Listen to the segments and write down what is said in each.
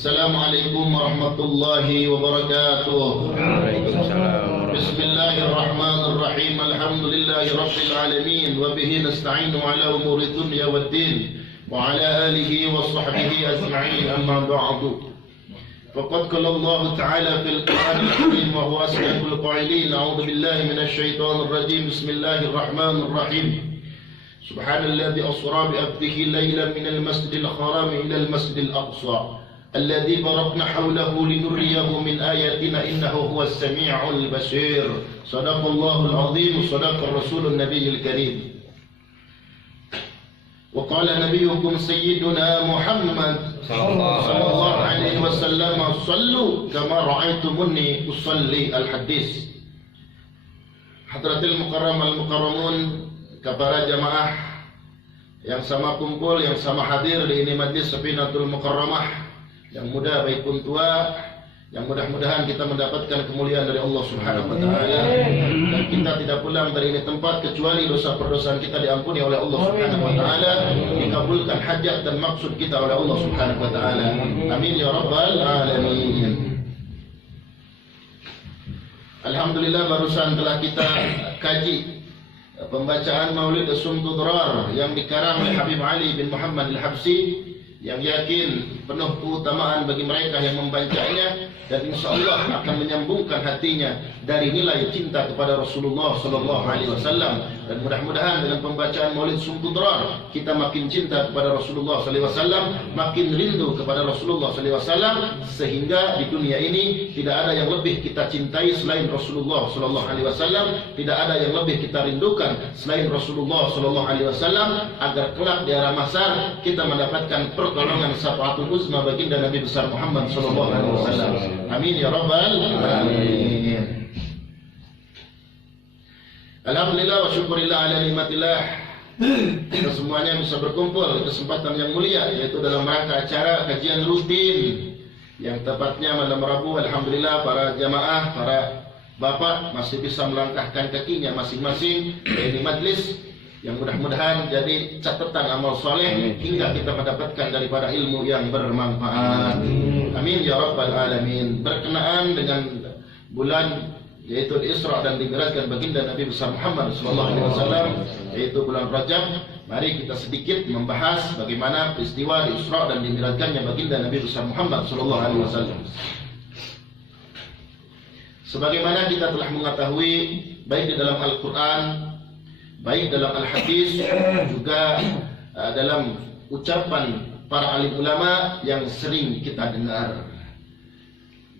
Assalamualaikum warahmatullahi wabarakatuh. Waalaikumsalam. Bismillahirrahmanirrahim. Alhamdulillahi rabbil alamin wa bihi nasta'inu ala umuri dunya waddin wa ala alihi wa sahbihi ajma'in, amma ba'du. Faqad qala Allah ta'ala fil Qur'anil Karim wa huwa asdaqul qailin. A'udzu billahi minasy syaithanir rajim. Bismillahirrahmanirrahim. Subhanalladzi asra bi 'abdihi laylan minal masjidil haram ila al masjidil aqsa الذي باركنا حوله لنريه من آياتنا إنه هو السميع البصير. صدق الله العظيم وصدق الرسول النبي الكريم. وقال نبيكم سيدنا محمد صلى الله عليه وسلم صلوا كما رأيتموني أصلي. الحديث. Hadratil Mukarram al-Mukarramun, kepada jamaah yang sama kumpul, yang sama hadir di ini majlis Safinatul Mukarramah, yang muda baikpun tua, yang mudah-mudahan kita mendapatkan kemuliaan dari Allah Subhanahu wa taala, dan kita tidak pulang dari ini tempat kecuali dosa perdosaan kita diampuni oleh Allah Subhanahu wa taala, dikabulkan hajat dan maksud kita oleh Allah Subhanahu wa taala. Amin ya rabbal alamin. Alhamdulillah, barusan telah kita kaji pembacaan Maulid As-Sumtu Durar yang dikarang oleh Habib Ali bin Muhammad Al-Habsi, yang yakin penuh keutamaan bagi mereka yang membacanya, dan insya Allah akan menyambungkan hatinya dari nilai cinta kepada Rasulullah Sallallahu Alaihi Wasallam. Dan mudah-mudahan dengan pembacaan Maulid Sumtu Durar kita makin cinta kepada Rasulullah Sallallahu Alaihi Wasallam, makin rindu kepada Rasulullah Sallallahu Alaihi Wasallam, sehingga di dunia ini tidak ada yang lebih kita cintai selain Rasulullah Sallallahu Alaihi Wasallam, tidak ada yang lebih kita rindukan selain Rasulullah Sallallahu Alaihi Wasallam, agar kelak di akhir masa kita mendapatkan pertolongan syafaatul uzma baginda Nabi besar Muhammad Sallallahu Alaihi Wasallam. Amin ya rabbal alamin. Alhamdulillah wa syukurillah ala nikmatillah. Kita semuanya bisa berkumpul di kesempatan yang mulia, yaitu dalam rangka acara kajian rutin yang tepatnya malam Rabu. Alhamdulillah, para jamaah, para bapak masih bisa melangkahkan kakinya masing-masing dari majlis, yang mudah-mudahan jadi catatan amal soleh hingga kita mendapatkan daripada ilmu yang bermanfaat. Amin ya rabbal alamin. Berkenaan dengan bulan yaitu Isra dan Dimi'rajkan baginda Nabi besar Muhammad sallallahu alaihi wasallam, yaitu bulan Rajab, mari kita sedikit membahas bagaimana peristiwa di Isra dan Dimi'rajkannya baginda Nabi besar Muhammad sallallahu alaihi wasallam. Sebagaimana kita telah mengetahui baik di dalam Al-Qur'an, baik dalam Al-Hadis, juga dalam ucapan para alim ulama yang sering kita dengar,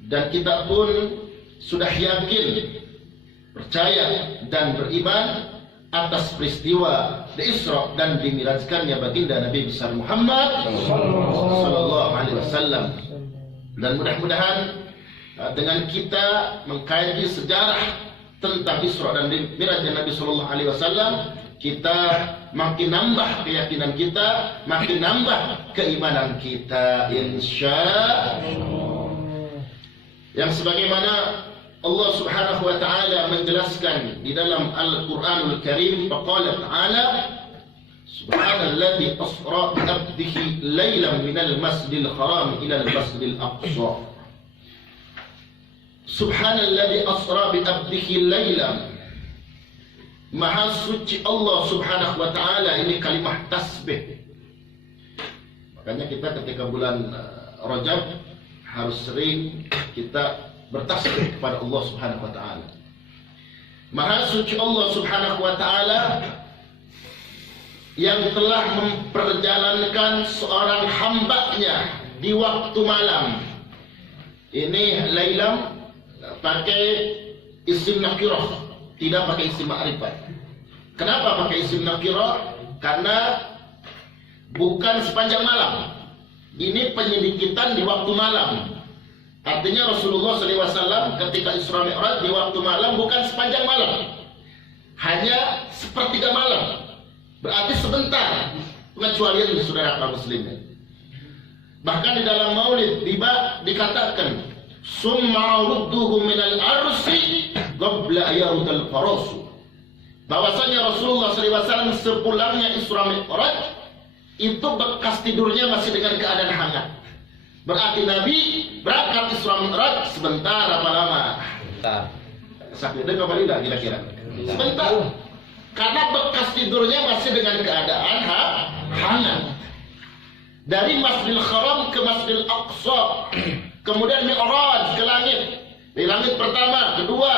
dan kita pun sudah yakin, percaya dan beriman atas peristiwa di Isra dan Dimi'rajkannya baginda Nabi besar Muhammad sallallahu alaihi wasallam. Dan mudah-mudahan dengan kita mengkaji sejarah tentang Isra dan Dimi'rajnya Nabi sallallahu alaihi wasallam, kita makin nambah keyakinan kita, makin nambah keimanan kita, insyaallah. Yang sebagaimana Allah Subhanahu wa taala menjelaskan di dalam Al-Qur'anul Karim, faqala ta'ala subhanalladzi asra bi 'abdihi laylan minal masjidil haram ila al-masjidil aqsa. Subhanalladzi asra bi 'abdihi laylan. Maha suci Allah Subhanahu wa taala, ini kalimah tasbih. Makanya kita ketika bulan Rajab harus sering kita bertasbih kepada Allah Subhanahu wa taala. Maha suci Allah Subhanahu wa taala yang telah memperjalankan seorang hambanya di waktu malam. Ini lailam pakai isim nakirah, tidak pakai isim ma'rifat. Kenapa pakai isim nakirah? Karena bukan sepanjang malam. Ini penyidikitan di waktu malam. Artinya Rasulullah SAW ketika Isra Mi'raj di waktu malam bukan sepanjang malam, hanya sepertiga malam. Berarti sebentar. Pengecualian di saudara kaum muslimin. Bahkan di dalam Maulid tiba dikatakan summa rudduhu minal arsi qabla yawdal farasu. Bahwasanya Rasulullah SAW sepulangnya Isra Mi'raj itu bekas tidurnya masih dengan keadaan hangat. Berarti Nabi berangkat Isra Mi'raj sebentar apa lama? Sakit dengar apa tidak kira-kira? Sebentar. Karena bekas tidurnya masih dengan keadaan hangat. Dari Masjidil Haram ke Masjidil Aqsa, kemudian Mi'raj ke langit. Di langit pertama, kedua,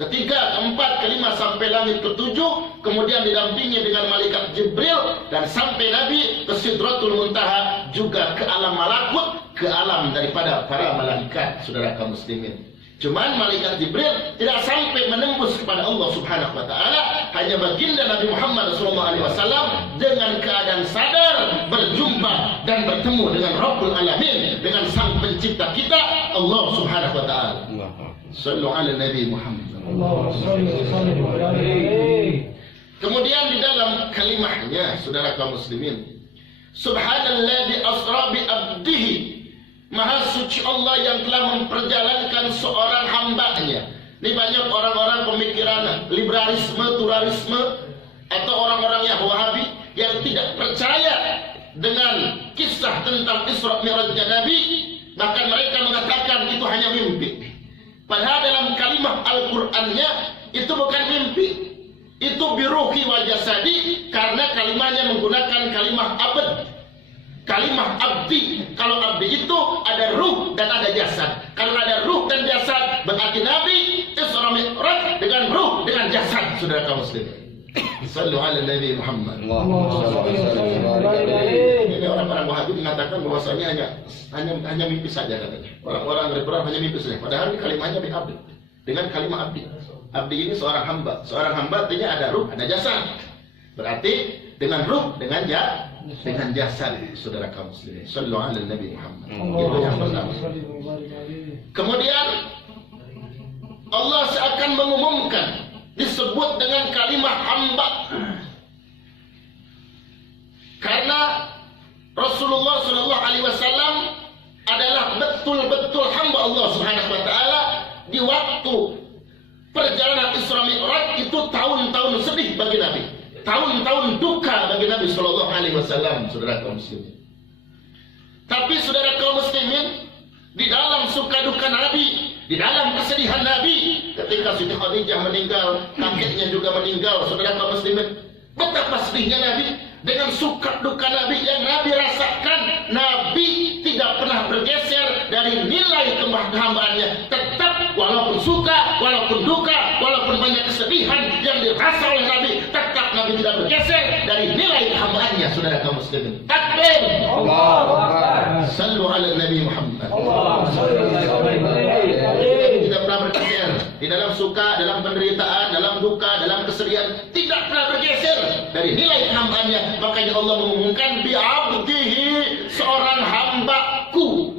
ketiga, keempat, kelima sampai langit ketujuh, kemudian didampingi dengan malaikat Jibril dan sampai Nabi ke Sidratul Muntaha, juga ke alam malakut, ke alam daripada para malaikat, saudara kaum muslimin. Cuman malaikat Jibril tidak sampai menembus kepada Allah Subhanahu wa taala, hanya baginda Nabi Muhammad SAW dengan keadaan sadar berjumpa dan bertemu dengan Rabbul Alamin, dengan sang pencipta kita Allah Subhanahu wa taala. Sallu ala Nabi Muhammad. Kemudian di dalam kalimahnya, saudara kaum muslimin, Subhanalladzi asra bi abdihi, Maha suci Allah yang telah memperjalankan seorang hambanya. Ini banyak orang-orang pemikiran liberalisme, pluralisme, atau orang-orang yang Wahabi yang tidak percaya dengan kisah tentang Isra Mi'rajnya Nabi, bahkan mereka mengatakan itu hanya mimpi. Padahal dalam kalimat Al-Qur'annya itu bukan mimpi, itu biruhi wa jasadi, karena kalimatnya menggunakan kalimat abad, kalimat abdi. Kalau abdi itu ada ruh dan ada jasad. Kalau ada ruh dan jasad, berarti Nabi Isra Mi'raj dengan ruh dengan jasad, saudara kaum muslimin. Sallu ala Nabi Muhammad. Ini orang-orang Wahabi mengatakan bahwasanya hanya mimpi saja katanya. Orang-orang liberal hanya mimpi saja. Padahal ini kalimatnya abdi. Dengan kalimat abdi. Abdi ini seorang hamba. Seorang hamba artinya ada ruh, ada jasad. Berarti dengan ruh, dengan jasad, saudara kaum muslimin. Sallu ala Nabi Muhammad. Itu yang pertama. Kemudian Allah seakan mengumumkan, disebut dengan kalimat hamba, karena Rasulullah SAW adalah betul-betul hamba Allah Subhanahu wa taala. Di waktu perjalanan Isra Mi'raj itu tahun-tahun sedih bagi Nabi, tahun-tahun duka bagi Nabi Shallallahu Alaihi Wasallam, saudara kaum muslimin. Tapi saudara kaum muslimin, di dalam suka duka Nabi, di dalam kesedihan Nabi, ketika Siti Khadijah meninggal, kakeknya juga meninggal, saudara kaum muslimin, betapa sedihnya Nabi. Dengan suka duka Nabi yang Nabi rasakan, Nabi tidak pernah bergeser dari nilai kehambaannya. Tetap walaupun suka, walaupun duka, walaupun banyak kesedihan yang dirasa oleh Nabi, tetap Nabi tidak bergeser dari nilai kehambaannya, saudara kaum muslimin. Takbir! Allahu Akbar! Sallu ala Nabi Muhammad. Nabi tidak pernah bergeser di dalam suka, dalam penderitaan, dalam duka, dalam kesedihan, tidak pernah bergeser dari nilai kehambaannya. Makanya Allah mengumumkan bi'abdihi, seorang hambaku.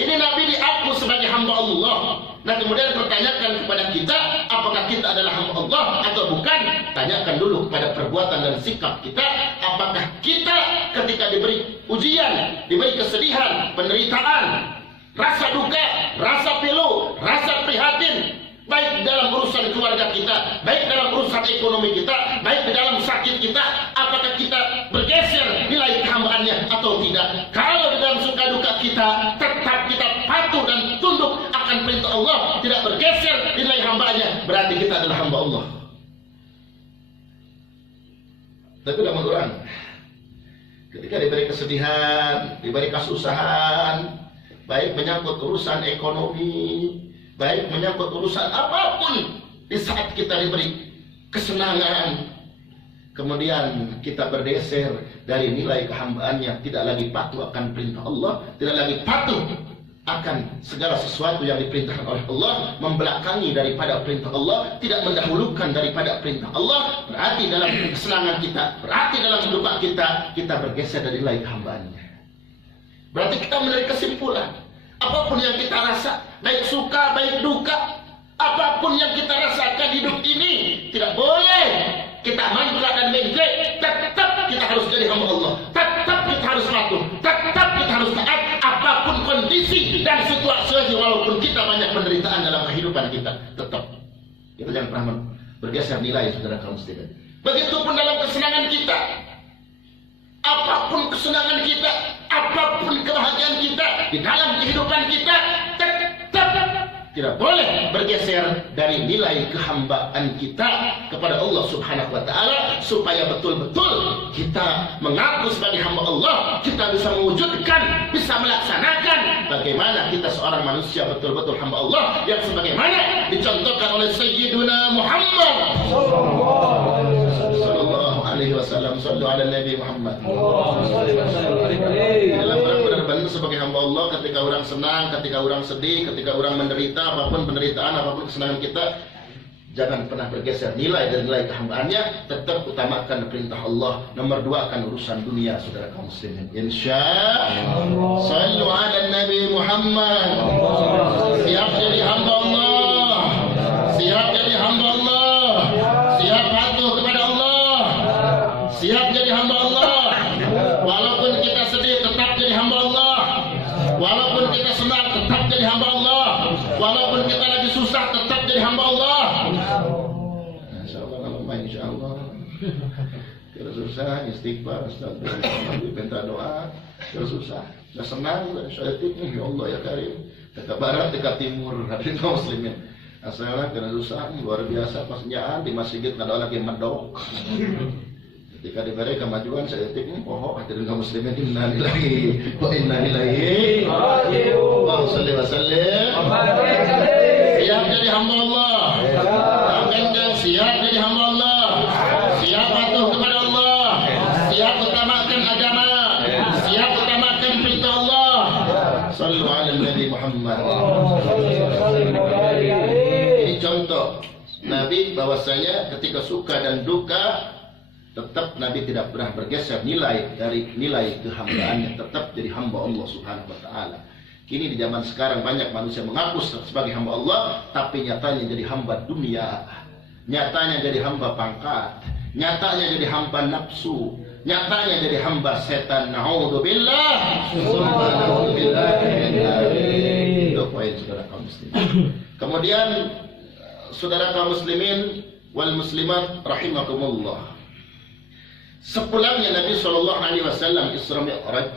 Ini Nabi diaku sebagai hamba Allah. Nah kemudian pertanyakan kepada kita, apakah kita adalah hamba Allah atau bukan? Tanyakan dulu kepada perbuatan dan sikap kita. Apakah kita ketika diberi ujian, diberi kesedihan, penderitaan, rasa duka, rasa pilu, rasa prihatin, baik dalam urusan keluarga kita, baik dalam urusan ekonomi kita, baik di dalam sakit kita, apakah kita bergeser nilai kehambaannya atau tidak? Kalau di dalam suka duka kita tetap kita patuh dan tunduk akan perintah Allah, tidak bergeser nilai hambanya, berarti kita adalah hamba Allah. Tapi dalam Al-Quran, ketika diberi kesedihan, diberi kesusahan, baik menyangkut urusan ekonomi, baik menyangkut urusan apapun, di saat kita diberi kesenangan, kemudian kita bergeser dari nilai kehambaannya, tidak lagi patuh akan perintah Allah, tidak lagi patuh akan segala sesuatu yang diperintahkan oleh Allah, membelakangi daripada perintah Allah, tidak mendahulukan daripada perintah Allah, berarti dalam kesenangan kita, berarti dalam duka kita, kita bergeser dari nilai kehambaannya. Berarti kita menarik kesimpulan, apapun yang kita rasa, baik suka, baik duka, apapun yang kita rasakan hidup ini, tidak boleh kita mantra dan mengklaim. Tetap kita harus jadi hamba Allah, tetap kita harus patuh, tetap kita harus taat, apapun kondisi dan situasi, walaupun kita banyak penderitaan dalam kehidupan kita, tetap kita jangan pernah bergeser nilai, saudara kaum muslimin. Begitupun dalam kesenangan kita, apapun kesenangan kita, apapun kebahagiaan kita, di dalam kehidupan kita tetap tidak boleh bergeser dari nilai kehambaan kita kepada Allah Subhanahu wa taala, supaya betul-betul kita mengaku sebagai hamba Allah, kita bisa mewujudkan, bisa melaksanakan bagaimana kita seorang manusia betul-betul hamba Allah yang sebagaimana dicontohkan oleh Sayyiduna Muhammad sallallahu alaihi wasallam. Sallu ala Nabi Muhammad. Dalam orang benar-benar sebagai hamba Allah, ketika orang senang, ketika orang sedih, ketika orang menderita, apapun penderitaan, apapun kesenangan kita, jangan pernah bergeser nilai dan nilai kehambaannya. Tetap utamakan perintah Allah. Nomor 2 akan urusan dunia, saudara kaum muslimin. Insyaallah. Sallu ala Nabi Muhammad. Siap jadi hamba Allah, siap jadi hamba Allah, siap patuh kepada Allah, siap jadi hamba Allah. Walaupun kita sedih tetap jadi hamba Allah, walaupun kita senang tetap jadi hamba Allah, walaupun kita lagi susah tetap jadi hamba Allah. Insyaallah, insyaallah. Kalau susah istighfar, astagfirullah, minta doa. Kalau susah, sudah senang, saya ya Allah ya Karim. Dekat barat, dekat timur, hadirin kaum muslimin. Asalnya karena susah, luar biasa pasnya di masjid ada lagi medok. Ketika diberi kemajuan saya etik pohon hadirin kaum muslimin, inna lillahi wa inna ilaihi raji'un. Allahumma shalli wa sallim. Siap jadi hamba Allah. Akan siap jadi hamba Allah. Siap patuh kepada Allah. Siap utamakan agama. Siap utamakan perintah Allah. Sallu ala Nabi Muhammad. Ini contoh Nabi bahwasanya ketika suka dan duka tetap Nabi tidak pernah bergeser nilai dari nilai kehambaannya, tetap jadi hamba Allah Subhanahu wa taala. Kini di zaman sekarang banyak manusia mengaku sebagai hamba Allah, tapi nyatanya jadi hamba dunia, nyatanya jadi hamba pangkat, nyatanya jadi hamba nafsu, nyatanya jadi hamba setan. Naudzubillah. Subhanallah. Itu poin saudara kaum muslimin. Kemudian saudara kaum muslimin wal muslimat rahimakumullah. Sepulangnya Nabi Shallallahu Alaihi Wasallam Isra Mi'raj,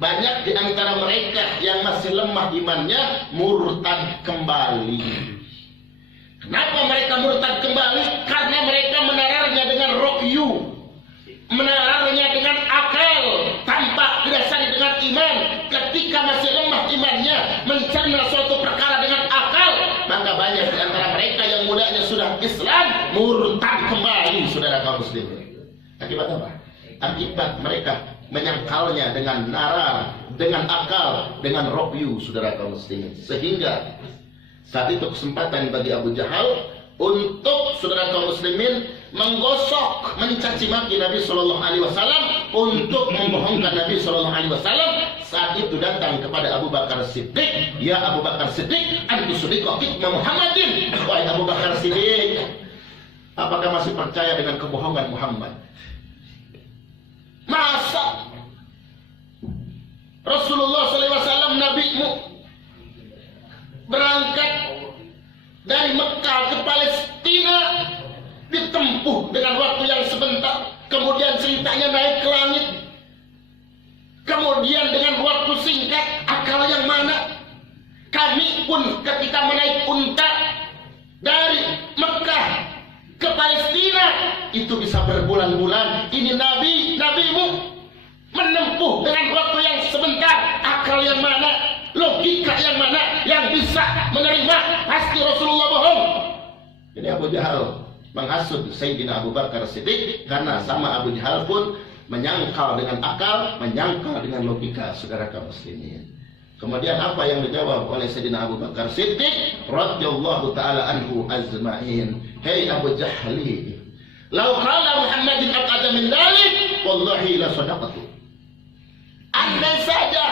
banyak di antara mereka yang masih lemah imannya murtad kembali. Kenapa mereka murtad kembali? Karena mereka menararnya dengan rokyu, menararnya dengan akal tanpa didasari dengan iman. Ketika masih lemah imannya, mencerna suatu perkara dengan akal, maka banyak di antara mereka yang mudanya sudah Islam murtad kembali, saudara kaum muslimin. Akibat apa? Akibat mereka menyangkalnya dengan narar, dengan akal, dengan rokyu, saudara kaum muslimin. Sehingga saat itu kesempatan bagi Abu Jahal untuk saudara kaum muslimin menggosok, mencaci maki Nabi Shallallahu Alaihi Wasallam, untuk membohongkan Nabi Shallallahu Alaihi Wasallam. Saat itu datang kepada Abu Bakar Siddiq, ya Abu Bakar Siddiq, antu sadiqa kitma Muhammadin. Wahai Abu Bakar Siddiq, apakah masih percaya dengan kebohongan Muhammad? Masa Rasulullah SAW nabimu berangkat dari Mekah ke Palestina ditempuh dengan waktu yang sebentar, kemudian ceritanya naik ke langit, kemudian dengan waktu singkat, akal yang mana? Kami pun ketika menaik unta dari Mekah ke Palestina itu bisa berbulan-bulan. Ini nabimu menempuh dengan waktu yang sebentar. Akal yang mana, logika yang mana yang bisa menerima? Pasti Rasulullah bohong. Jadi Abu Jahal menghasut Sayyidina Abu Bakar Siddiq karena sama Abu Jahal pun menyangkal dengan akal, menyangkal dengan logika, saudara kaum muslimin. Kemudian apa yang dijawab oleh Sayyidina Abu Bakar Siddiq radhiyallahu taala anhu azma'in? Hei Abu Jahli, lau qala Muhammadin aqada min dalik wallahi la sadaqatu. Andai saja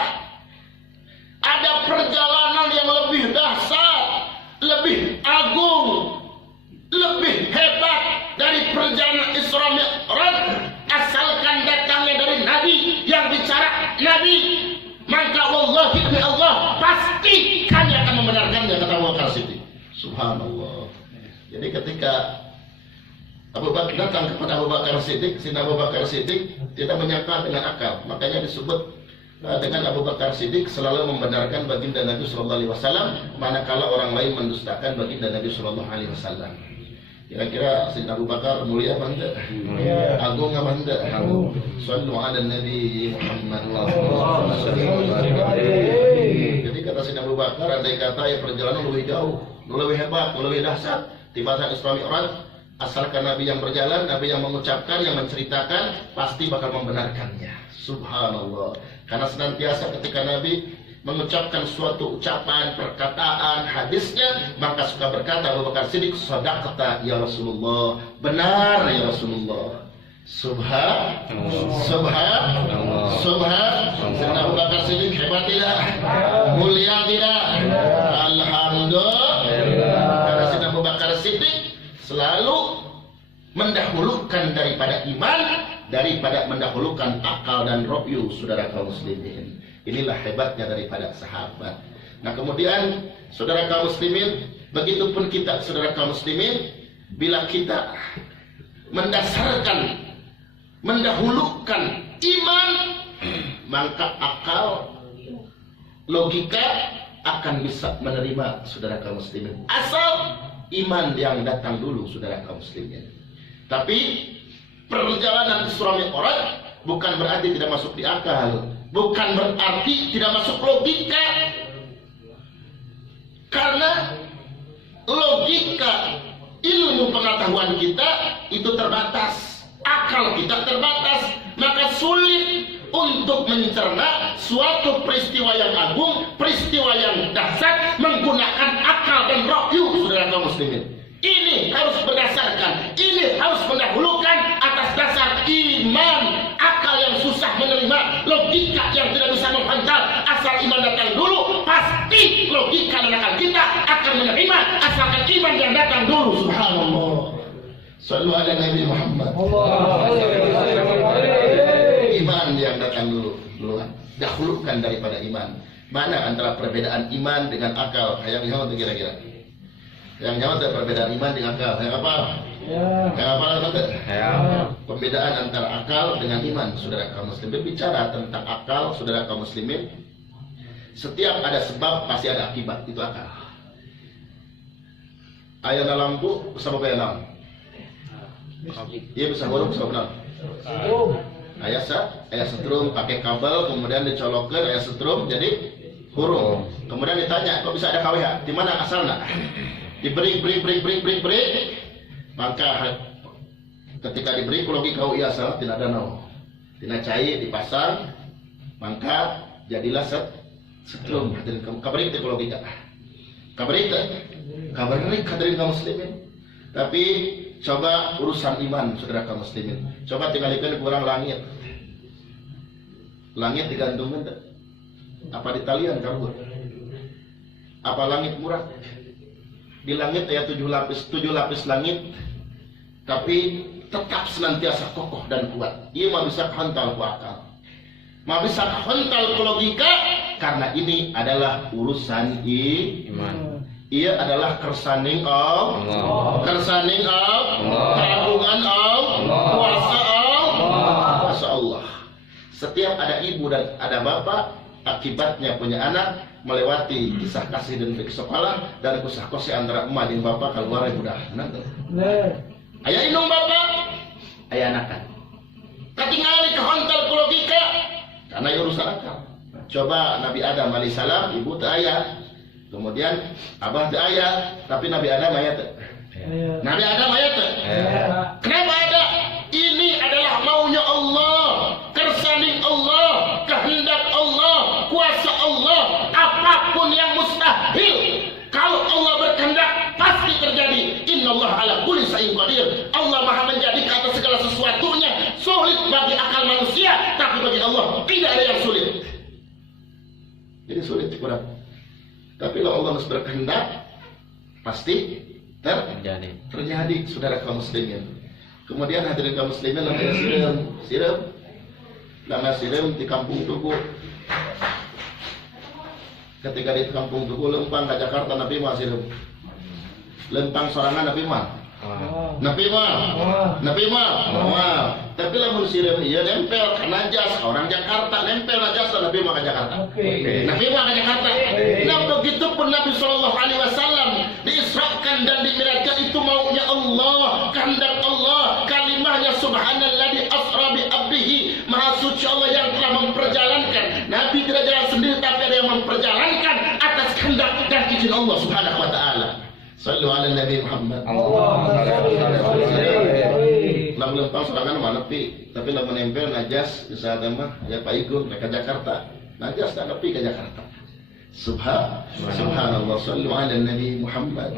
ada perjalanan yang lebih dahsyat, lebih agung, lebih hebat dari perjalanan Isra Mi'raj, asalkan datangnya dari Nabi, yang bicara Nabi, maka wallahi demi Allah pasti kami akan membenarkannya, kata Abu Bakar Siddiq. Subhanallah. Jadi ketika Abu Bakar datang kepada Abu Bakar Siddiq, Sayyidina Abu Bakar Siddiq tidak menyangkal dengan akal, makanya disebut dengan Abu Bakar Siddiq selalu membenarkan baginda Nabi Sallallahu Alaihi Wasallam, manakala orang lain mendustakan baginda Nabi Sallallahu Alaihi Wasallam. Kira-kira Sayyidina Abu Bakar mulia apa enggak? Agung apa enggak? Sallu ala Nabi Muhammad. Jadi kata Sayyidina Abu Bakar, andai kata ya perjalanan lebih jauh, lebih hebat, lebih dahsyat timbang Isra Mi'raj, asalkan Nabi yang berjalan, Nabi yang mengucapkan, yang menceritakan, pasti bakal membenarkannya. Subhanallah. Karena senantiasa ketika Nabi mengucapkan suatu ucapan, perkataan, hadisnya, maka suka berkata Abu Bakar Siddiq, sadaqta ya Rasulullah, benar ya Rasulullah. Subhanallah. Sayyidina Abu Bakar Siddiq hebat tidak? Mulia tidak? Alhamdulillah. Karena Sayyidina Abu Bakar Siddiq selalu mendahulukan daripada iman, daripada mendahulukan akal dan rohyu, saudara kaum muslimin. Inilah hebatnya daripada sahabat. Nah kemudian saudara kaum muslimin, begitupun kita saudara kaum muslimin, bila kita mendasarkan, mendahulukan iman, maka akal, logika akan bisa menerima saudara kaum muslimin. Asal iman yang datang dulu saudara kaum muslimin. Tapi perjalanan Isra Mi'raj bukan berarti tidak masuk di akal, bukan berarti tidak masuk logika. Karena logika, ilmu pengetahuan kita itu terbatas, akal kita terbatas, maka sulit untuk mencerna suatu peristiwa yang agung, peristiwa yang dahsyat menggunakan akal dan rohyu saudara kaum muslimin. Ini harus berdasarkan, ini harus mendahulukan atas dasar iman. Akal yang susah menerima, logika yang tidak bisa menghantar, asal iman datang dulu, pasti logika dan akal kita akan menerima asalkan iman yang datang dulu. Subhanallah. Sallu ala Nabi Muhammad. Iman yang datang duluan, dahulukan daripada iman. Mana antara perbedaan iman dengan akal? Yang nyawa kira-kira? Yang nyawa ada perbedaan iman dengan akal. Yang apa? Yang apa kata? Pembedaan antara akal dengan iman, saudara kaum muslimin. Bicara tentang akal, saudara kaum muslimin, setiap ada sebab pasti ada akibat. Itu akal. Ayana lampu sama bayang. Iya bisa huruf bisa benar. Ayah setrum pakai kabel, kemudian dicolokkan ayah setrum jadi huruf. Kemudian ditanya, kok bisa ada KWH? Di mana asalnya? Diberi, maka ketika diberi logika kau iya asal tidak ada nau, tidak cair dipasang, maka jadilah setrum. Kabari itu logika. Kabari hadirin kaum muslimin. Tapi coba urusan iman saudara kaum muslimin. Coba tinggalkan kurang langit. Langit digantungkan apa di talian karbon? Apa langit murah? Di langit ada 7 lapis langit, tapi tetap senantiasa kokoh dan kuat. Ia mau bisa hantal ku akal, mau bisa hantal ku logika, karena ini adalah urusan iman. Ia adalah kersaning Allah, kersaning Allah, keagungan Allah, kuasa Allah. Masya Allah. Setiap ada ibu dan ada bapak, akibatnya punya anak, melewati kisah kasih dan sekolah dan kisah kasih antara emak dan bapak kalau warai mudah. Ayah indung bapak, ayah anakan. Ketinggalan ke hontal logika karena ya urusan akal. Coba Nabi Adam alaihissalam, ibu tak ayah, kemudian abah tak ayah, tapi Nabi Adam ayah tak. Nabi Adam ayah tak. Kenapa ada? Ini adalah maunya Allah, kersaning Allah, kehendak Allah, kuasa Allah. Apapun yang mustahil, kalau Allah berkehendak pasti terjadi. Innallaha ala kulli syai'in qadir. Allah Maha menjadi atas segala sesuatunya. Sulit bagi akal manusia, tapi bagi Allah tidak ada yang sulit. Jadi sulit kurang. Tapi kalau Allah berkehendak pasti terjadi saudara kaum muslimin. Kemudian hadirin kaum muslimin lamanya siram di kampung Tugu. Ketika di kampung Tugu Lempang ke Jakarta Nabi mah siram. Lempang sorangan Nabi mah Nabi mah, tapi lamun sireun ieu nempel ka najas, orang Jakarta nempel najas Nabi mah ka Jakarta. Nabi mah ka Jakarta. Nah begitu pun Nabi Shallallahu Alaihi Wasallam diisrakan dan dimi'rajkan itu maunya Allah, kehendak Allah, kalimahnya subhanalladzi asra bi abdihi, maha suci Allah yang telah memperjalankan. Nabi tidak jalan sendiri tapi ada yang memperjalankan atas kehendak dan izin Allah Subhanahu wa taala. Sallu ala Nabi Muhammad. Lamun lempang sorangan mah nepi, tapi lamun nempel najas di saat mah ya Pak Igun ke Jakarta. Najas tak nepi ke Jakarta. Subhanallah, sallu ala Nabi Muhammad.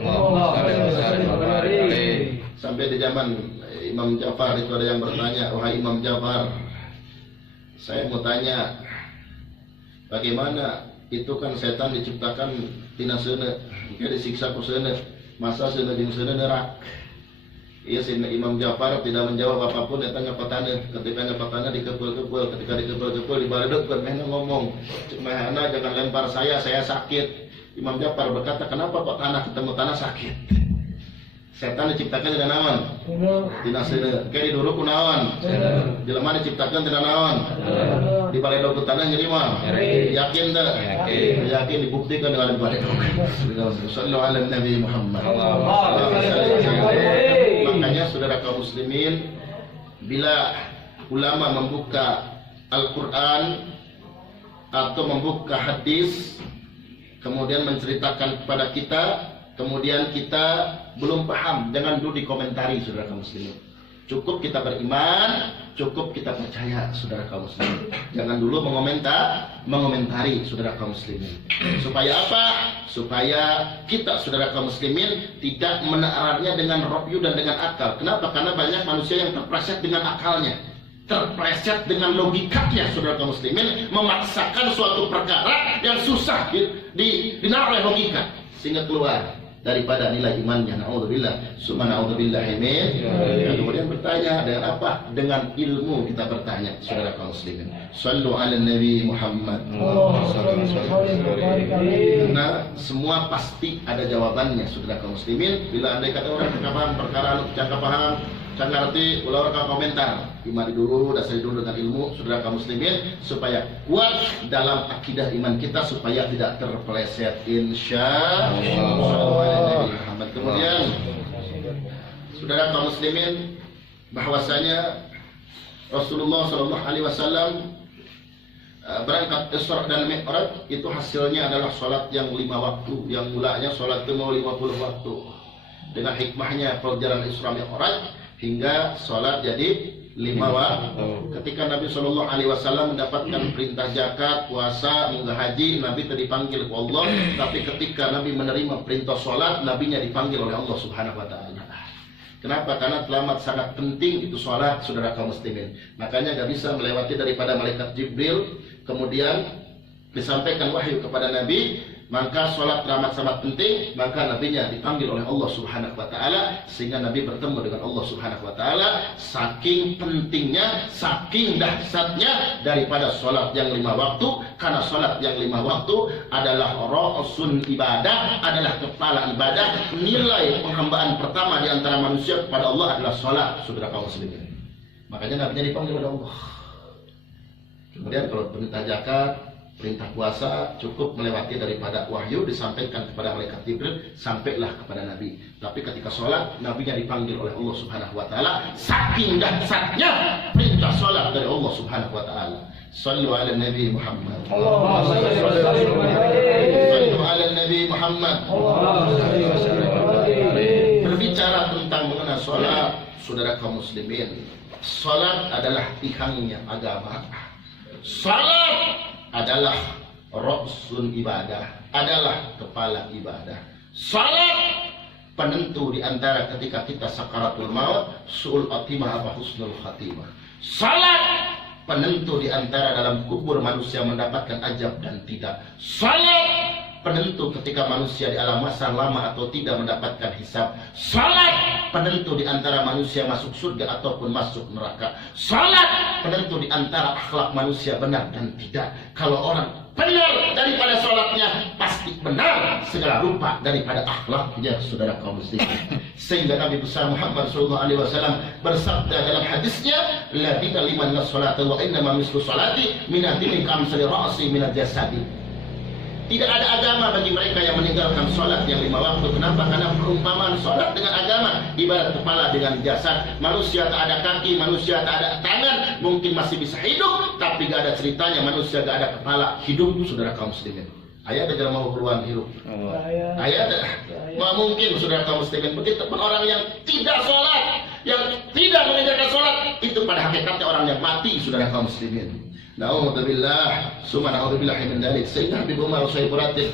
Sampai di zaman Imam Ja'far itu ada yang bertanya, wahai Imam Ja'far, saya mau tanya, bagaimana itu kan setan diciptakan tina seuneu, jika disiksa ku seuneu, masa seuneu jeung seuneu nerak. Iya si Imam Ja'far tidak menjawab apapun, dia tanya patana, ketika nyapatana dikepul-kepul, ketika dikepul-kepul dibaledegkeun mehna ngomong, cek mehna jangan lempar saya sakit. Imam Ja'far berkata, kenapa kok tanah ketemu tanah sakit? Setan diciptakan tidak naon, tidak seuneu, kayak diduruk kunaon, jelema diciptakan tidak naon, di baledog tanah nyeri mah, yakin tak? Yakin dibuktikan dengan baledog. Sallallahu alaihi Nabi Muhammad. Makanya saudara kaum muslimin, bila ulama membuka Al-Quran atau membuka hadis, kemudian menceritakan kepada kita, kemudian kita belum paham, jangan dulu dikomentari saudara kaum muslimin. Cukup kita beriman, cukup kita percaya saudara kaum muslimin. Jangan dulu mengomentari saudara kaum muslimin. Supaya apa? Supaya kita saudara kaum muslimin tidak menaarnya dengan ra'yu dan dengan akal. Kenapa? Karena banyak manusia yang terpleset dengan akalnya, terpleset dengan logikanya saudara kaum muslimin, memaksakan suatu perkara yang susah dinalar oleh logika sehingga keluar daripada nilai imannya. Na'udzubillah, subhana'udzubillahi min. Kemudian bertanya dengan apa? Dengan ilmu kita bertanya saudara kaum muslimin. Sallu ala Nabi Muhammad. Karena semua pasti ada jawabannya saudara kaum muslimin. Bila andai kata orang tidak paham perkara jangan paham, jangan ngerti, ulah orang komentar. Imani dulu, dasari dulu dengan ilmu saudara kaum muslimin, supaya kuat dalam akidah iman kita, supaya tidak terpeleset insyaallah. Kemudian saudara kaum muslimin, bahwasanya Rasulullah Shallallahu Alaihi Wasallam berangkat Isra dan Mi'raj itu hasilnya adalah sholat yang 5 waktu, yang mulanya sholat itu mau 50 waktu. Dengan hikmahnya perjalanan Isra Mi'raj hingga sholat jadi 5 waktu. Ketika Nabi Shallallahu Alaihi Wasallam mendapatkan perintah zakat, puasa, munggah haji, Nabi tidak dipanggil oleh Allah. Tapi ketika Nabi menerima perintah sholat, Nabinya dipanggil oleh Allah Subhanahu Wa Taala. Kenapa? Karena telamat sangat penting itu sholat saudara kaum muslimin. Makanya gak bisa melewati daripada malaikat Jibril, kemudian disampaikan wahyu kepada Nabi. Maka sholat teramat sangat penting, maka nabinya dipanggil oleh Allah Subhanahu Wa Taala, sehingga Nabi bertemu dengan Allah Subhanahu Wa Taala. Saking pentingnya, saking dahsyatnya daripada sholat yang 5 waktu, karena sholat yang 5 waktu adalah ra'sun ibadah, adalah kepala ibadah. Nilai penghambaan pertama di antara manusia kepada Allah adalah sholat saudara kaum muslimin. Makanya nabinya dipanggil oleh Allah. Kemudian kalau perintah zakat, perintah puasa cukup melewati daripada wahyu disampaikan kepada malaikat Jibril, sampailah kepada Nabi. Tapi ketika sholat, nabinya dipanggil oleh Allah Subhanahu Wa Taala. Saking dahsyatnya perintah sholat dari Allah Subhanahu Wa Taala. Sallu ala Nabi Muhammad. Sallu ala Nabi Muhammad. Berbicara tentang mengenai sholat, saudara kaum muslimin, sholat adalah tihangnya agama. Sholat adalah ra'sun ibadah, adalah kepala ibadah. Salat penentu di antara ketika kita sakaratul maut, su'ul khatimah apa husnul khatimah. Salat penentu di antara dalam kubur manusia mendapatkan ajab dan tidak. Salat penentu ketika manusia di alam mahsyar lama atau tidak mendapatkan hisab. Salat penentu di antara manusia masuk surga ataupun masuk neraka. Salat penentu di antara akhlak manusia benar dan tidak. Kalau orang benar daripada sholatnya, pasti pasti benar segala rupa daripada akhlaknya, saudara kaum muslimin. Sehingga Nabi besar Muhammad SAW bersabda dalam hadisnya, "Ladina liman as-salata wa innama mislu salati min adini kamsali ra'si min al-jasadi." Tidak ada agama bagi mereka yang meninggalkan sholat yang 5 waktu. Kenapa? Karena perumpamaan sholat dengan agama ibarat kepala dengan jasad. Manusia tak ada kaki, manusia tak ada tangan, mungkin masih bisa hidup, tapi gak ada ceritanya manusia gak ada kepala hidup, saudara kaum muslimin. Ayat ada mau keluar hidup. Ayat mau mungkin, saudara kaum muslimin. Begitu pun orang yang tidak sholat, yang tidak mengerjakan sholat, itu pada hakikatnya orang yang mati, saudara kaum muslimin. Na'udzubillah, summa na'udzubillahi min dzalik. Sayyidina Habib Umar Syaikh Ratib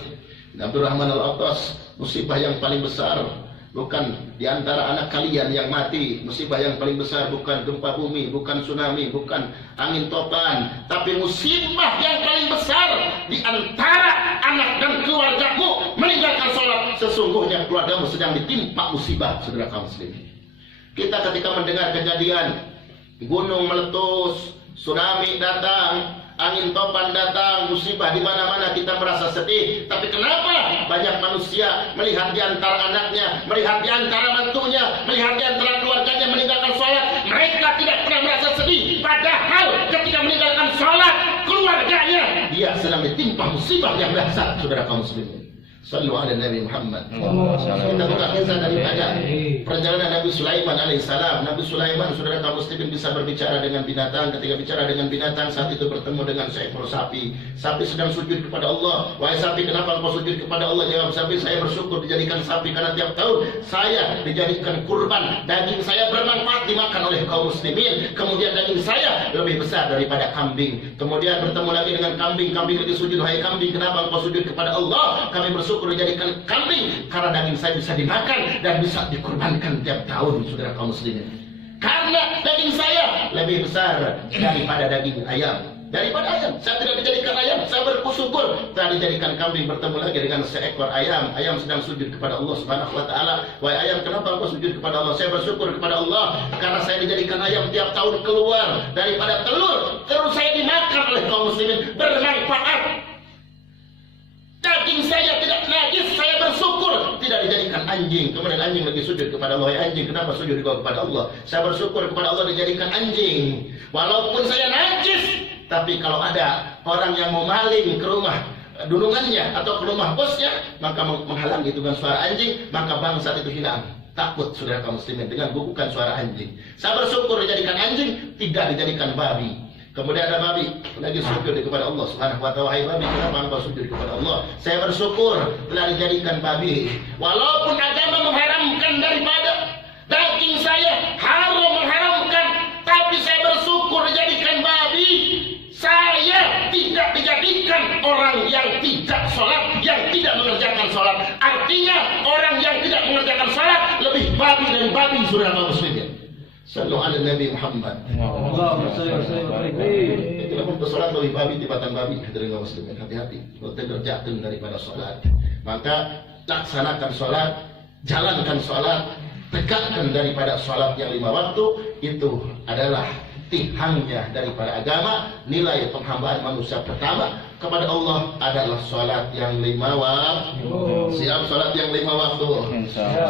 Abdurrahman Al-Attas, musibah yang paling besar bukan di antara anak kalian yang mati. Musibah yang paling besar bukan gempa bumi, bukan tsunami, bukan angin topan, tapi musibah yang paling besar di antara anak dan keluargamu meninggalkan sholat. Sesungguhnya keluargamu sedang ditimpa musibah, saudara kaum muslimin. Kita ketika mendengar kejadian gunung meletus, tsunami datang, angin topan datang, musibah di mana-mana, kita merasa sedih. Tapi kenapa banyak manusia melihat di antara anaknya, melihat di antara mantunya, melihat di antara keluarganya meninggalkan sholat, mereka tidak pernah merasa sedih. Padahal ketika meninggalkan sholat, keluarganya dia sedang ditimpa musibah yang dahsyat, saudara kaum muslimin. Sallu ala Nabi Muhammad. Kita buka kisah daripada perjalanan Nabi Sulaiman alaihissalam. Nabi Sulaiman, saudara kaum muslimin, bisa berbicara dengan binatang. Ketika bicara dengan binatang, saat itu bertemu dengan seekor sapi. Sapi sedang sujud kepada Allah. Wahai sapi, kenapa engkau sujud kepada Allah? Jawab sapi, saya bersyukur dijadikan sapi karena tiap tahun saya dijadikan kurban. Daging saya bermanfaat dimakan oleh kaum muslimin. Kemudian daging saya lebih besar daripada kambing. Kemudian bertemu lagi dengan kambing. Kambing lagi sujud. Wahai kambing, kenapa engkau sujud kepada Allah? Kami bersyukur dijadikan kambing karena daging saya bisa dimakan dan bisa dikurbankan tiap tahun, saudara kaum muslimin. Karena daging saya lebih besar daripada daging ayam. Daripada ayam, saya tidak dijadikan ayam, saya bersyukur telah dijadikan kambing. Bertemu lagi dengan seekor ayam. Ayam sedang sujud kepada Allah Subhanahu wa taala. Wahai ayam, kenapa engkau sujud kepada Allah? Saya bersyukur kepada Allah karena saya dijadikan ayam tiap tahun keluar daripada telur. Terus saya dimakan oleh kaum muslimin, bermanfaat. Daging saya tidak najis, saya bersyukur tidak dijadikan anjing. Kemudian anjing lagi sujud kepada Allah. Wahai anjing, kenapa sujud kepada Allah? Saya bersyukur kepada Allah dijadikan anjing. Walaupun saya najis, tapi kalau ada orang yang mau maling ke rumah dunungannya atau ke rumah bosnya, maka menghalangi dengan suara anjing, maka bangsa itu hilang. Takut, saudara kaum muslimin, dengan bukan suara anjing. Saya bersyukur dijadikan anjing, tidak dijadikan babi. Kemudian ada babi lagi sujud kepada Allah Subhanahu wa taala. Wahai babi, kenapa engkau sujud kepada Allah? Saya bersyukur telah dijadikan babi. Walaupun agama mengharamkan daripada daging saya, haram mengharamkan, tapi saya bersyukur dijadikan babi. Saya tidak dijadikan orang yang tidak sholat, yang tidak mengerjakan sholat. Artinya orang yang tidak mengerjakan sholat lebih babi dari babi, saudara kaum muslimin. Sallu ala Nabi Muhammad. Itulah untuk sholat lebih babi tibatan babi, dari kaum muslimin. Hati-hati, kita jatuh daripada sholat. Maka laksanakan sholat, jalankan sholat, tegakkan daripada sholat yang 5 waktu. Itu adalah tihangnya daripada agama. Nilai penghambaan manusia pertama kepada Allah adalah sholat yang 5 waktu. Siap sholat yang 5 waktu.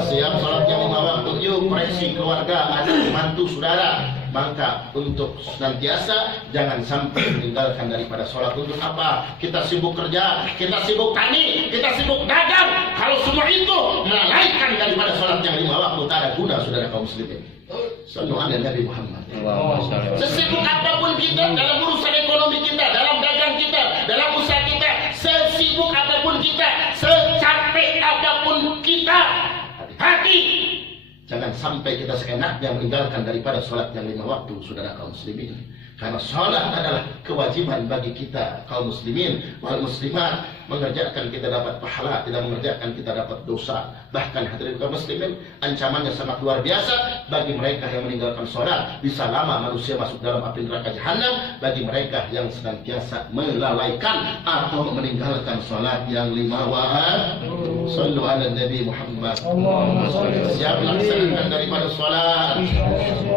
Siap sholat yang 5 waktu. Yuk koreksi keluarga, anak, mantu, saudara. Maka untuk senantiasa jangan sampai meninggalkan daripada sholat. Untuk apa? Kita sibuk kerja, kita sibuk tani, kita sibuk dagang. Kalau semua itu melalaikan daripada sholat yang 5 waktu, tak ada guna, saudara kaum muslimin. Sallu ala Nabi Muhammad. Sesibuk apapun kita dalam urusan ekonomi kita, dalam dagang kita, dalam usaha kita, sesibuk apapun kita, secapek apapun kita, hati jangan sampai kita seenaknya meninggalkan daripada sholat yang 5 waktu, saudara kaum muslimin. Karena sholat adalah kewajiban bagi kita kaum muslimin wal muslimat. Mengerjakan kita dapat pahala, tidak mengerjakan kita dapat dosa. Bahkan hadirin kaum muslimin, ancamannya sangat luar biasa bagi mereka yang meninggalkan sholat. Bisa lama manusia masuk dalam api neraka jahanam. Bagi mereka yang senantiasa melalaikan atau meninggalkan sholat yang 5 waktu. Sallu ala Nabi Muhammad. Siap laksanakan daripada sholat,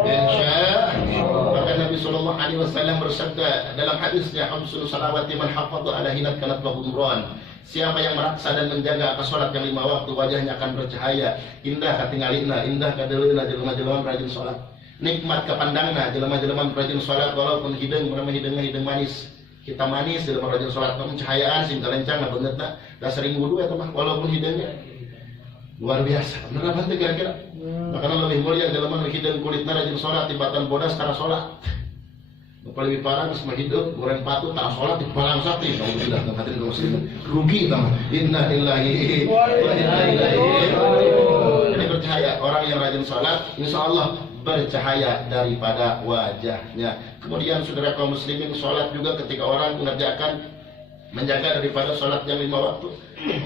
insya Allah. Nabi SAW bersabda dalam hadisnya, "Hamsun salawati man hafadha ala hinat kanat lahu umran." Siapa yang meraksa dan menjaga akan sholat yang 5 waktu, wajahnya akan bercahaya. Indah katingalina, indah kadelina jelema-jelema rajin sholat. Nikmat kepandangna jelema-jelema rajin sholat, walaupun hidung hidung manis. Kita manis jelema rajin sholat, namun cahayaan sing kalencang lah bener tak. Dah sering wudu ya teman, walaupun hidungnya luar biasa. Bener apa kira-kira? Makanya lebih mulia jelema hidung kulitna rajin sholat, tibatan bodas karena sholat. Lebih parah sama hidup, goreng patuh, tak sholat, dipalang sakti. Alhamdulillah, hadirin muslimin. Rugi teman. Inna lillahi wa inna ilaihi raji'un. Ini bercahaya, orang yang rajin sholat, insya Allah bercahaya daripada wajahnya. Kemudian saudara kaum muslimin, sholat juga ketika orang menjaga daripada sholat yang 5 waktu.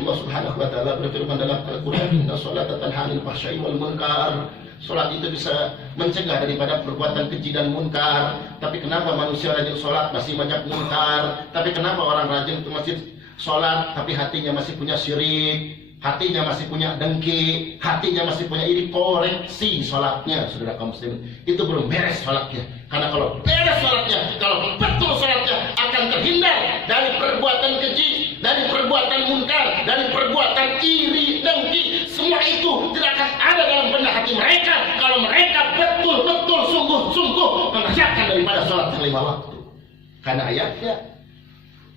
Allah Subhanahu wa taala berfirman dalam Al-Qur'an, "Inna sholata tanha 'anil fahsya'i wal munkar." Sholat itu bisa mencegah daripada perbuatan keji dan munkar. Tapi kenapa manusia rajin sholat masih banyak munkar? Tapi kenapa orang rajin ke masjid sholat tapi hatinya masih punya syirik, hatinya masih punya dengki, hatinya masih punya iri? Koreksi sholatnya, saudara kaum muslimin. Itu belum beres sholatnya. Karena kalau beres sholatnya, kalau betul sholatnya, akan terhindar dari perbuatan keji, dari perbuatan munkar, dari perbuatan iri, dengki. Semua itu tidak akan ada dalam benak hati mereka kalau mereka betul-betul sungguh-sungguh mengerjakan daripada sholat yang 5 waktu. Karena ayatnya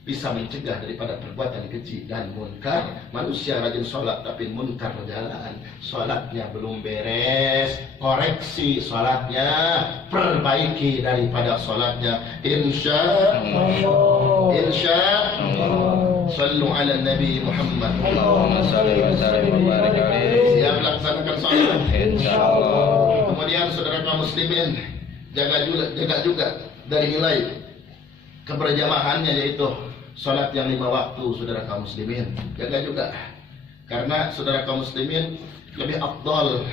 bisa mencegah daripada perbuatan keji dan munkar. Manusia rajin sholat tapi munkar berjalan, sholatnya belum beres. Koreksi sholatnya, perbaiki daripada sholatnya. Insya Sallu ala Nabi Muhammad. Allahumma salli wa sallim wa barik alaihi. Siap laksanakan sholat. Insyaallah. Kemudian saudara kaum muslimin, jaga juga dari nilai keberjamahannya, yaitu sholat yang 5 waktu. Saudara kaum muslimin, jaga juga, karena saudara kaum muslimin lebih afdal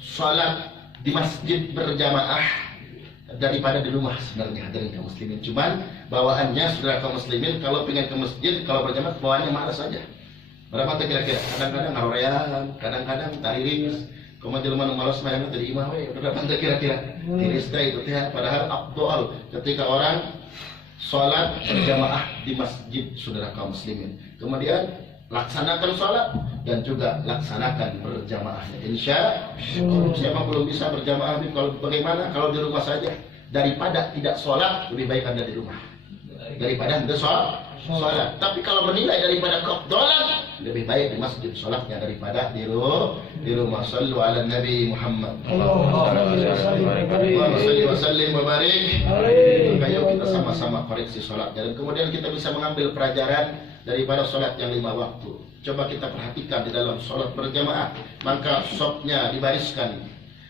sholat di masjid berjamaah daripada di rumah sebenarnya dari kaum muslimin. Cuman bawaannya saudara kaum muslimin kalau pengen ke masjid, kalau berjamaah bawaannya malas saja. Berapa tuh kira-kira? Kadang-kadang ngarorean, kadang-kadang tariris. Kemudian jelema nu malas main tadi imah we. Berapa tuh kira-kira? Tiris teh itu teh padahal afdal ketika orang sholat berjamaah di masjid, saudara kaum muslimin. Kemudian laksanakan sholat dan juga laksanakan berjamaahnya. Insya Allah. Siapa belum bisa berjamaah, kalau bagaimana kalau di rumah saja? Daripada tidak sholat, lebih baik ada di rumah daripada tidak sholat. Tapi kalau menilai daripada keafdalan, lebih baik di masjid sholatnya daripada di rumah. Sallu ala Nabi Muhammad. Allahumma salli wa sallim wa barik. Ayo kita sama-sama koreksi sholatnya, dan kemudian kita bisa mengambil pelajaran daripada sholat yang 5 waktu. Coba kita perhatikan di dalam sholat berjamaah, maka sopnya dibariskan,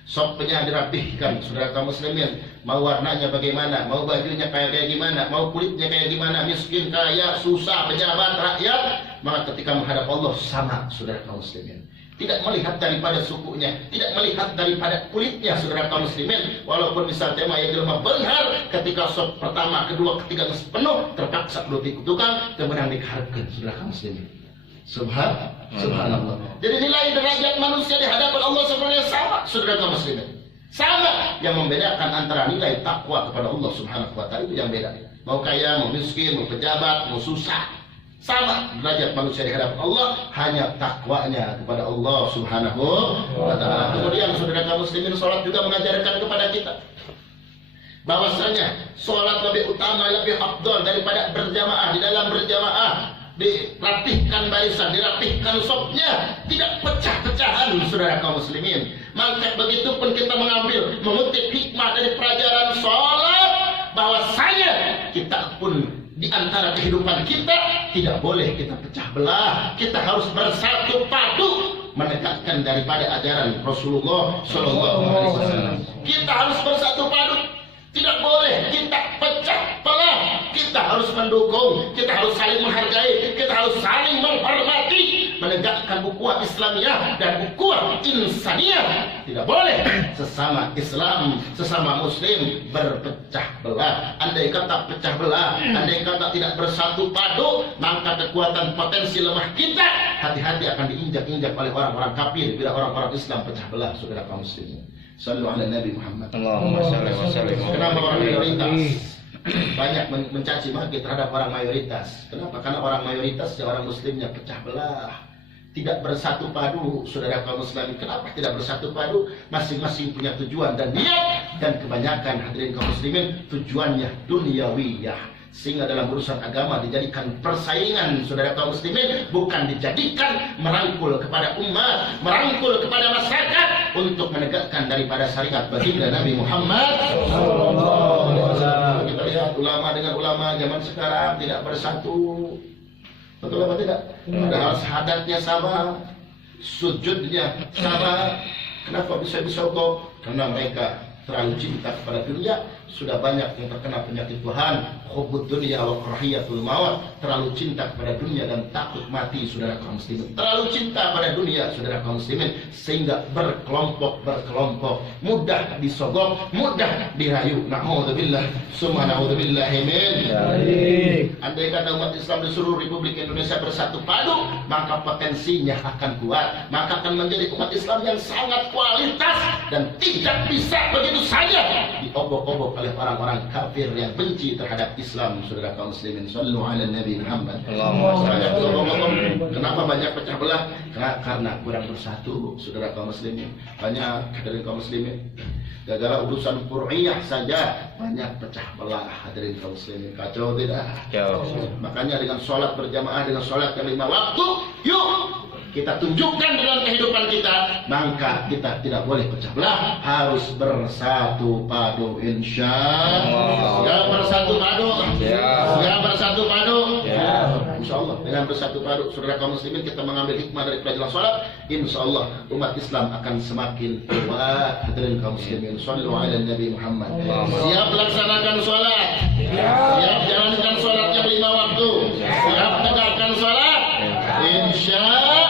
sopnya dirapihkan, saudara kaum muslimin. Mau warnanya bagaimana, mau bajunya kayak gimana, mau kulitnya kayak gimana, miskin, kaya, susah, pejabat, rakyat, maka ketika menghadap Allah sama, saudara kaum muslimin. Tidak melihat daripada sukunya, tidak melihat daripada kulitnya, saudara kaum muslimin. Walaupun bisa tema yang jelema benar, ketika sop pertama, kedua, ketiga penuh, terpaksa berhenti tukang, kemudian diharapkan, saudara kaum muslimin. Subhanallah. Jadi nilai derajat manusia di hadapan Allah sebenarnya sama, saudara kaum muslimin. Sama. Yang membedakan antara nilai takwa kepada Allah Subhanahu wa taala itu yang beda. Mau kaya, mau miskin, mau pejabat, mau susah, sama derajat manusia di hadapan Allah, hanya takwanya kepada Allah Subhanahu wa taala. Kemudian saudara kaum muslimin, sholat juga mengajarkan kepada kita bahwasanya sholat lebih utama, lebih afdal daripada berjamaah. Di dalam berjamaah dirapihkan barisan, dirapihkan sopnya, tidak pecah-pecahan, saudara kaum muslimin. Maka begitu pun kita mengutip hikmah dari pelajaran sholat, bahwasanya kita pun di antara kehidupan kita tidak boleh kita pecah belah. Kita harus bersatu padu menegakkan daripada ajaran Rasulullah Shallallahu Alaihi Wasallam. Kita harus bersatu padu, tidak boleh kita pecah belah. Kita harus mendukung, kita harus saling menghargai, kita harus saling menghormati, menegakkan ukhuwah Islamiyah dan ukhuwah insaniyah. Tidak boleh sesama Islam, sesama Muslim berpecah belah. Andai kata pecah belah, andai kata tidak bersatu padu, maka kekuatan potensi lemah kita hati-hati akan diinjak-injak oleh orang-orang kafir bila orang-orang Islam pecah belah, saudara kaum muslimin. Sallu ala Nabi Muhammad. Allahumma salli wa sallim. Kenapa orang minoritas banyak mencaci maki terhadap orang mayoritas. Kenapa? Karena orang mayoritas ya orang muslimnya pecah belah, tidak bersatu padu. Saudara kaum muslimin, kenapa tidak bersatu padu? Masing-masing punya tujuan dan niat, dan kebanyakan hadirin kaum muslimin tujuannya duniawiyah. Sehingga dalam urusan agama dijadikan persaingan, saudara kaum muslimin, bukan dijadikan merangkul kepada umat, merangkul kepada masyarakat untuk menegakkan daripada syariat baginda Nabi Muhammad. Kita lihat ulama dengan ulama zaman sekarang tidak bersatu. Betul apa tidak? Padahal syahadatnya sama, sujudnya sama. Kenapa bisa kok? Karena mereka terlalu cinta kepada dunia. Sudah banyak yang terkena penyakit Tuhan, hubbud dunya wa karahiyatul maut, terlalu cinta kepada dunia dan takut mati, saudara kaum muslimin. Terlalu cinta pada dunia, saudara kaum muslimin, sehingga berkelompok, mudah disogok, mudah dirayu. Na'udzubillah, summa na'udzubillahi min. Andai kata umat Islam di seluruh Republik Indonesia bersatu padu, maka potensinya akan kuat, maka akan menjadi umat Islam yang sangat kualitas dan tidak bisa begitu saja diobok-obok oleh orang-orang kafir yang benci terhadap Islam, saudara kaum muslimin. Shallu ala Nabi Muhammad. Kenapa banyak pecah belah? Karena kurang bersatu, saudara kaum muslimin. Banyak hadirin kaum muslimin, gara-gara urusan fur'iyah saja banyak pecah belah, hadirin kaum muslimin. Kacau tidak? Kacau. Makanya dengan sholat berjamaah, dengan sholat yang 5 waktu, yuk kita tunjukkan dalam kehidupan kita, maka kita tidak boleh pecah belah, harus bersatu padu, insya Allah. Siap bersatu padu? Siap bersatu padu? Insya Allah dengan bersatu padu, saudara kaum muslimin, kita mengambil hikmah dari pelajaran sholat. Insya Allah umat Islam akan semakin kuat, hadirin kaum muslimin. Shallu ala Nabi Muhammad. Siap laksanakan sholat, siap jalankan sholat yang 5 waktu, siap tegakkan sholat, insya Allah.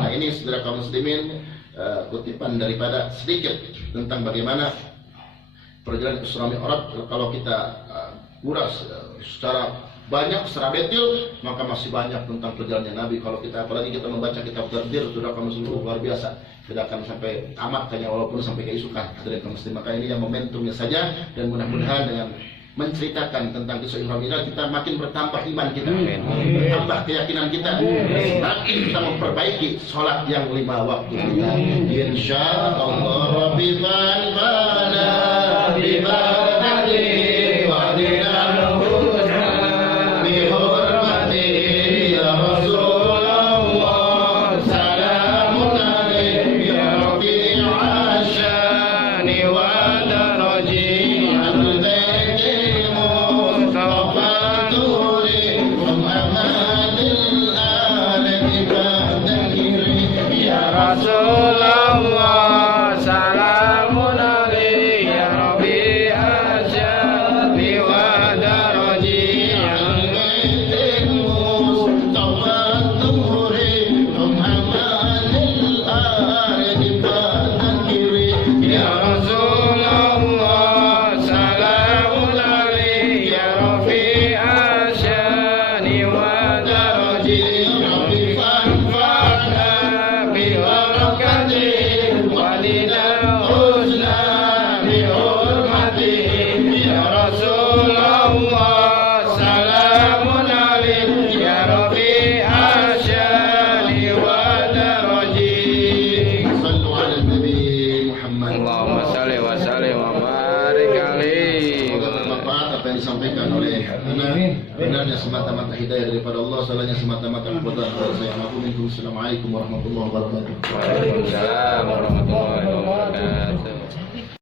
Nah, ini saudara kaum muslimin, kutipan daripada sedikit tentang bagaimana perjalanan Isra Mi'raj. Kalau kita kuras secara banyak, secara detail, maka masih banyak tentang perjalanannya Nabi. Kalau kita, apalagi kita membaca kitab Tadbir, saudara kaum muslimin, luar biasa. Tidak akan sampai tamat kayaknya, walaupun sampai keisukan, hadirin kaum muslimin. Maka ini yang momentumnya saja, dan mudah-mudahan dengan menceritakan tentang kisah Isra Mi'raj kita makin bertambah iman kita, bertambah keyakinan kita, semakin kita memperbaiki sholat yang 5 waktu kita. Insya Allah biman bana bibadati wa dinal husna bihormati ya Rasulullah, salamun alaik ya Rafi'al syani wa daraji. Rasulullah, salamun alaihi ya Rabbi asyadi wa daraji. Ya Rasulullah, salamun alaihi ya Rabbi asyadi wa daraji. Disampaikan oleh benarnya semata-mata hidayah daripada Allah, salahnya semata-mata kebenaran dari saya. Assalamualaikum warahmatullahi wabarakatuh. Waalaikumsalam.